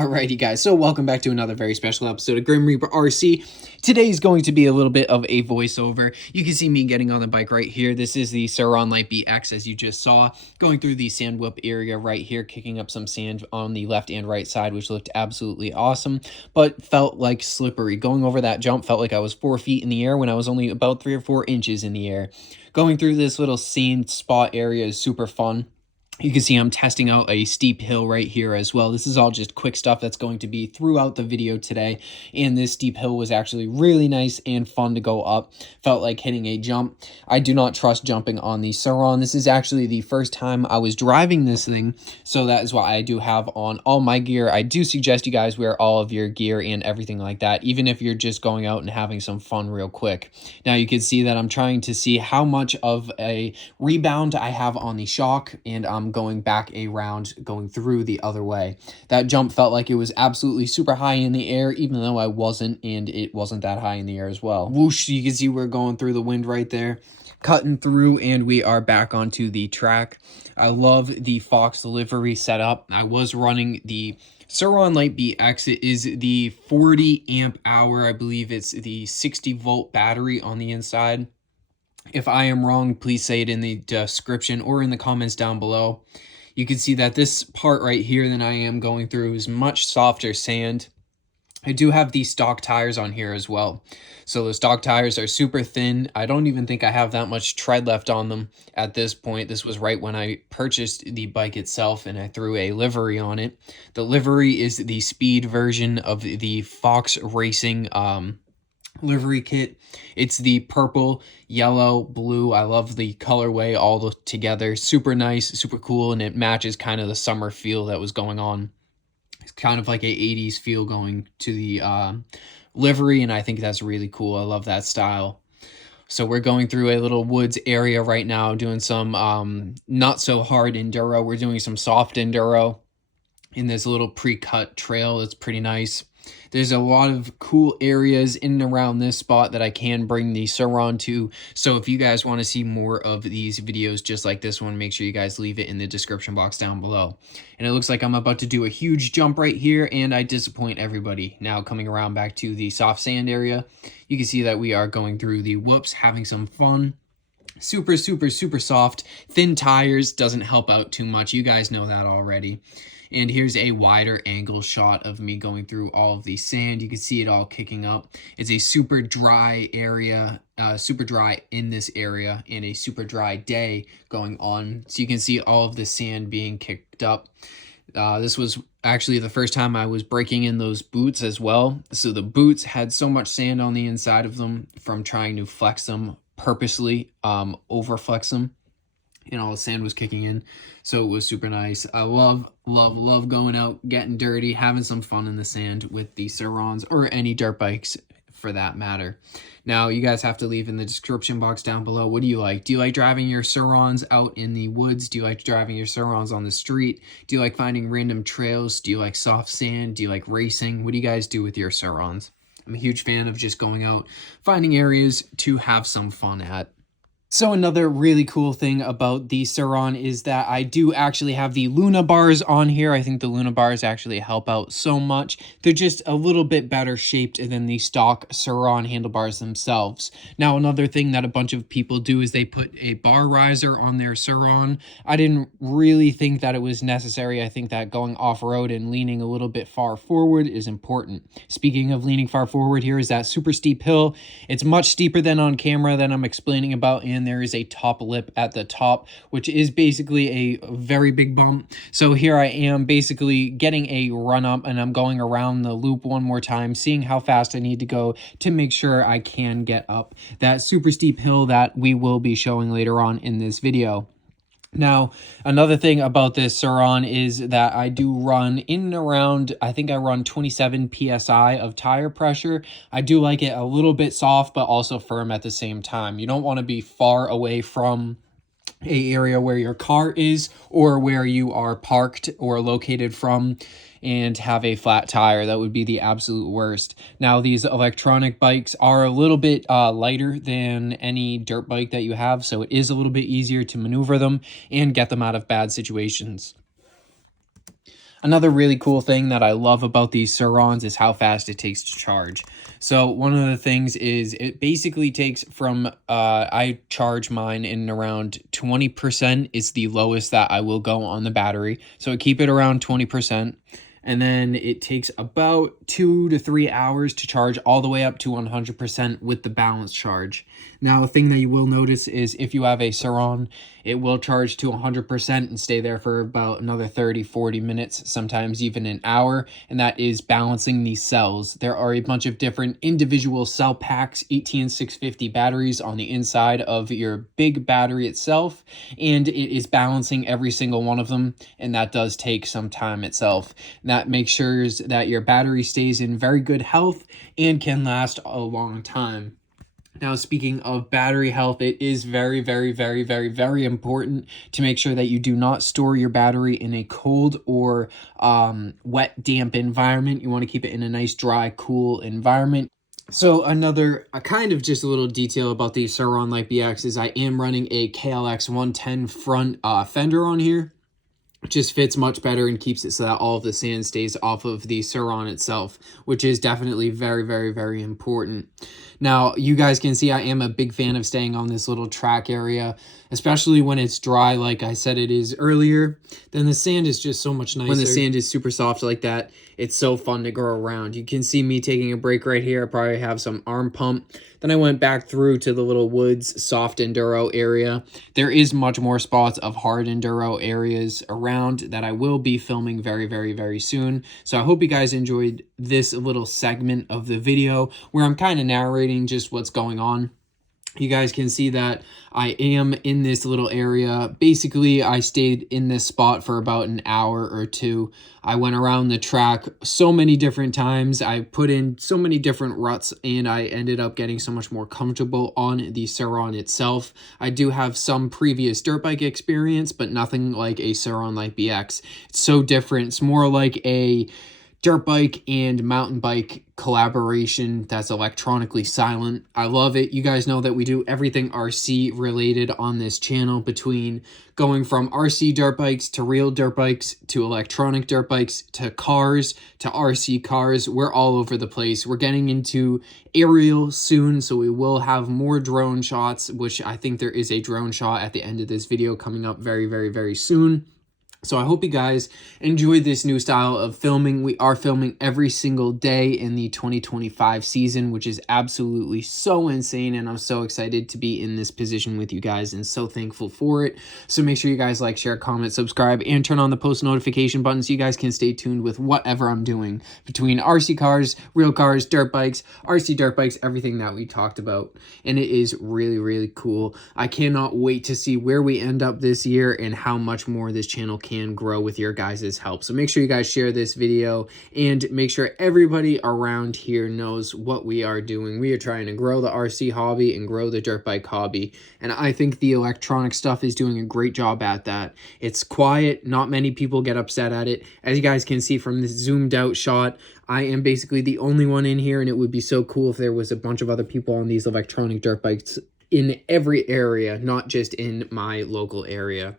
Alrighty guys, so welcome back to another very special episode of Grim Reaper RC. Today's going to be a little bit of a voiceover. You can see me getting on the bike right here. This is the Sauron Light BX, as you just saw, going through the sand whip area right here, kicking up some sand on the left and right side, which looked absolutely awesome, but felt like slippery. Going over that jump felt like I was 4 feet in the air when I was only about 3 or 4 inches in the air. Going through this little sand spot area is super fun. You can see I'm testing out a steep hill right here as well. This is all just quick stuff that's going to be throughout the video today. And this steep hill was actually really nice and fun to go up. Felt like hitting a jump. I do not trust jumping on the Sauron. This is actually the first time I was driving this thing. So that is why I do have on all my gear. I do suggest you guys wear all of your gear and everything like that, even if you're just going out and having some fun real quick. Now you can see that I'm trying to see how much of a rebound I have on the shock, and I'm going back around, going through the other way. That jump felt like it was absolutely super high in the air, even though I wasn't, and it wasn't that high in the air as well. Whoosh, you can see we're going through the wind right there, cutting through, and we are back onto the track. I love the Fox livery setup. I was running the Sauron Light BX. It is the 40 amp hour, I believe it's the 60 volt battery on the inside. If I am wrong, please say it in the description or in the comments down below. You can see that this part right here that I am going through is much softer sand. I do have these stock tires on here as well. So the stock tires are super thin. I don't even think I have that much tread left on them at this point. This was right when I purchased the bike itself and I threw a livery on it. The livery is the speed version of the Fox Racing livery kit. It's the purple, yellow, blue. I love the colorway all together. Super nice, super cool, and it matches kind of the summer feel that was going on. It's kind of like a 80s feel going to the livery, and I think that's really cool. I love that style. So we're going through a little woods area right now, doing some not so hard enduro. We're doing some soft enduro in this little pre-cut trail. It's pretty nice. There's a lot of cool areas in and around this spot that I can bring the Sauron to. So if you guys want to see more of these videos just like this one, make sure you guys leave it in the description box down below. And it looks like I'm about to do a huge jump right here, and I disappoint everybody. Now coming around back to the soft sand area, you can see that we are going through the whoops, having some fun. Super, super, super soft. Thin tires doesn't help out too much. You guys know that already. And here's a wider angle shot of me going through all of the sand. You can see it all kicking up. It's a super dry area, super dry in this area, and a super dry day going on. So you can see all of the sand being kicked up. This was actually the first time I was breaking in those boots as well. So the boots had so much sand on the inside of them from trying to flex them purposely, over flex them. And all the sand was kicking in, so it was super nice. I love going out, getting dirty, having some fun in the sand with the Saurons, or any dirt bikes for that matter. Now you guys have to leave in the description box down below, what do you like? Do you like driving your Saurons out in the woods? Do you like driving your Saurons on the street? Do you like finding random trails? Do you like soft sand? Do you like racing? What do you guys do with your Saurons? I'm a huge fan of just going out, finding areas to have some fun at. So another really cool thing about the Sauron is that I do actually have the Luna bars on here. I think the Luna bars actually help out so much. They're just a little bit better shaped than the stock Sauron handlebars themselves. Now, another thing that a bunch of people do is they put a bar riser on their Sauron. I didn't really think that it was necessary. I think that going off-road and leaning a little bit far forward is important. Speaking of leaning far forward, here is that super steep hill. It's much steeper than on camera that I'm explaining about, and there is a top lip at the top, which is basically a very big bump. So here I am basically getting a run up, and I'm going around the loop one more time, seeing how fast I need to go to make sure I can get up that super steep hill that we will be showing later on in this video. Now, another thing about this Sauron is that I do run in and around, I think I run 27 PSI of tire pressure. I do like it a little bit soft, but also firm at the same time. You don't want to be far away from a area where your car is or where you are parked or located from and have a flat tire. That would be the absolute worst. Now, these electronic bikes are a little bit lighter than any dirt bike that you have, so it is a little bit easier to maneuver them and get them out of bad situations. Another really cool thing that I love about these Surons is how fast it takes to charge. So one of the things is it basically takes from, I charge mine in around 20% is the lowest that I will go on the battery. So I keep it around 20%. And then it takes about 2 to 3 hours to charge all the way up to 100% with the balance charge. Now, a thing that you will notice is if you have a Suron, it will charge to 100% and stay there for about another 30-40 minutes, sometimes even an hour, and that is balancing these cells. There are a bunch of different individual cell packs, 18650 batteries on the inside of your big battery itself, and it is balancing every single one of them, and that does take some time itself. That makes sure that your battery stays in very good health and can last a long time. Now, speaking of battery health, it is very, very, very, very, very important to make sure that you do not store your battery in a cold or wet, damp environment. You want to keep it in a nice, dry, cool environment. So another kind of just a little detail about the Suron Light BX is I am running a KLX 110 front fender on here. It just fits much better and keeps it so that all of the sand stays off of the Suron itself, which is definitely very, very, very important. Now, you guys can see I am a big fan of staying on this little track area, especially when it's dry, like I said it is earlier. Then the sand is just so much nicer. When the sand is super soft like that, it's so fun to go around. You can see me taking a break right here. I probably have some arm pump. Then I went back through to the little woods, soft enduro area. There is much more spots of hard enduro areas around that I will be filming very, very, very soon. So I hope you guys enjoyed this little segment of the video where I'm kind of narrating just what's going on. You guys can see that I am in this little area. Basically, I stayed in this spot for about an hour or two. I went around the track so many different times. I put in so many different ruts, and I ended up getting so much more comfortable on the Suron itself. I do have some previous dirt bike experience, but nothing like a Suron Light BX. It's so different. It's more like a dirt bike and mountain bike collaboration that's electronically silent. I love it. You guys know that we do everything RC related on this channel, between going from RC dirt bikes to real dirt bikes to electronic dirt bikes to cars to RC cars. We're all over the place. We're getting into aerial soon, so we will have more drone shots, which I think there is a drone shot at the end of this video coming up very, very, very soon. So I hope you guys enjoyed this new style of filming. We are filming every single day in the 2025 season, which is absolutely so insane. And I'm so excited to be in this position with you guys and so thankful for it. So make sure you guys like, share, comment, subscribe, and turn on the post notification button so you guys can stay tuned with whatever I'm doing between RC cars, real cars, dirt bikes, RC dirt bikes, everything that we talked about. And it is really, really cool. I cannot wait to see where we end up this year and how much more this channel can grow with your guys' help. So make sure you guys share this video and make sure everybody around here knows what we are doing. We are trying to grow the RC hobby and grow the dirt bike hobby, and I think the electronic stuff is doing a great job at that. It's quiet, not many people get upset at it. As you guys can see from this zoomed out shot, I am basically the only one in here, and it would be so cool if there was a bunch of other people on these electronic dirt bikes in every area, not just in my local area.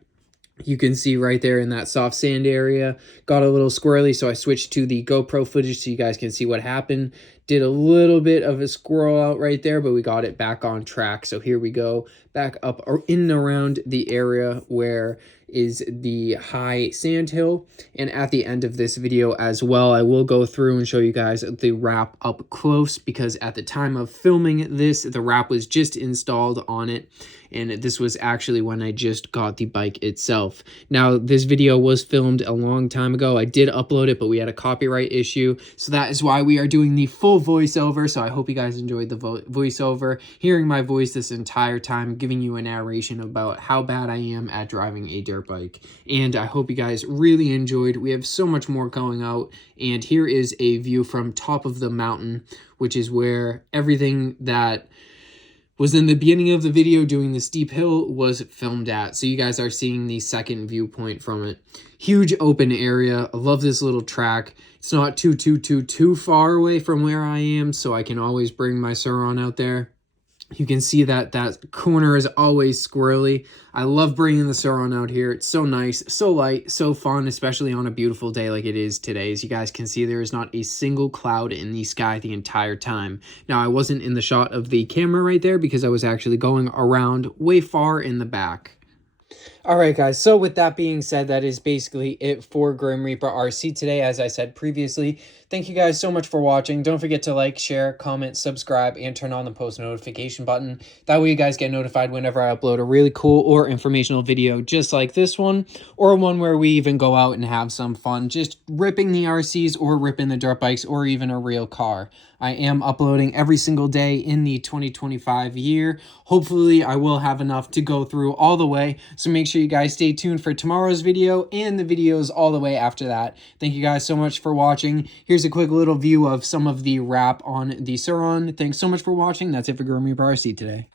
You can see right there in that soft sand area, got a little squirrely, so I switched to the GoPro footage so you guys can see what happened. Did a little bit of a squirrel out right there, but we got it back on track. So here we go, back up in and around the area where is the high sand hill. And at the end of this video as well, I will go through and show you guys the wrap up close, because at the time of filming this, the wrap was just installed on it. And this was actually when I just got the bike itself. Now, this video was filmed a long time ago. I did upload it, but we had a copyright issue. So that is why we are doing the full voiceover. So I hope you guys enjoyed the voiceover, hearing my voice this entire time, giving you a narration about how bad I am at driving a dirt bike. And I hope you guys really enjoyed. We have so much more going out. And here is a view from top of the mountain, which is where everything that was in the beginning of the video doing the steep hill was filmed at. So you guys are seeing the second viewpoint from it. Huge open area. I love this little track. It's not too far away from where I am, so I can always bring my Suron out there. You can see that that corner is always squirrely. I love bringing the Sauron out here. It's so nice, so light, so fun, especially on a beautiful day like it is today. As you guys can see, there is not a single cloud in the sky the entire time. Now, I wasn't in the shot of the camera right there because I was actually going around way far in the back. All right, guys, so with that being said, that is basically it for Grim Reaper RC today. As I said previously, thank you guys so much for watching. Don't forget to like, share, comment, subscribe, and turn on the post notification button. That way you guys get notified whenever I upload a really cool or informational video just like this one, or one where we even go out and have some fun just ripping the RCs or ripping the dirt bikes or even a real car. I am uploading every single day in the 2025 year. Hopefully, I will have enough to go through all the way. So make sure you guys stay tuned for tomorrow's video and the videos all the way after that. Thank you guys so much for watching. Here's a quick little view of some of the wrap on the Sauron. Thanks so much for watching. That's it for Grim Reaper RC today.